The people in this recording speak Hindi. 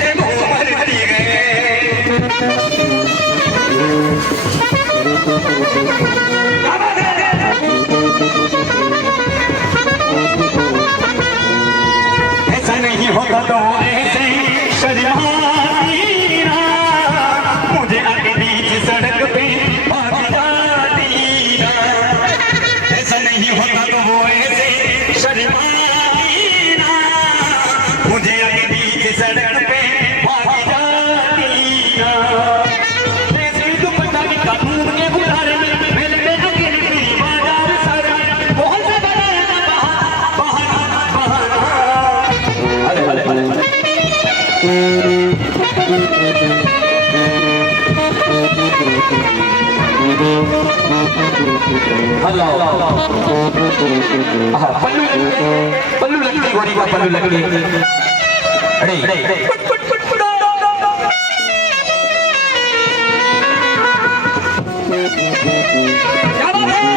से घूमर जी गए ऐसा नहीं होता तो ऐसे शर्माती ना मुझे आगे बीच सड़क पे भाग जाती ना ऐसा नहीं होता तो वो ऐसे शर्माती ना मुझे आगे बीच सड़क पे भाग जाती ना ऐसे दुपट्टा के कानून के उतारे मेरे में अकेले भी बाजार सारा बहुत सा बहाना पल्लू लगती गोरी का पल्लू लगती अरे क्या बात है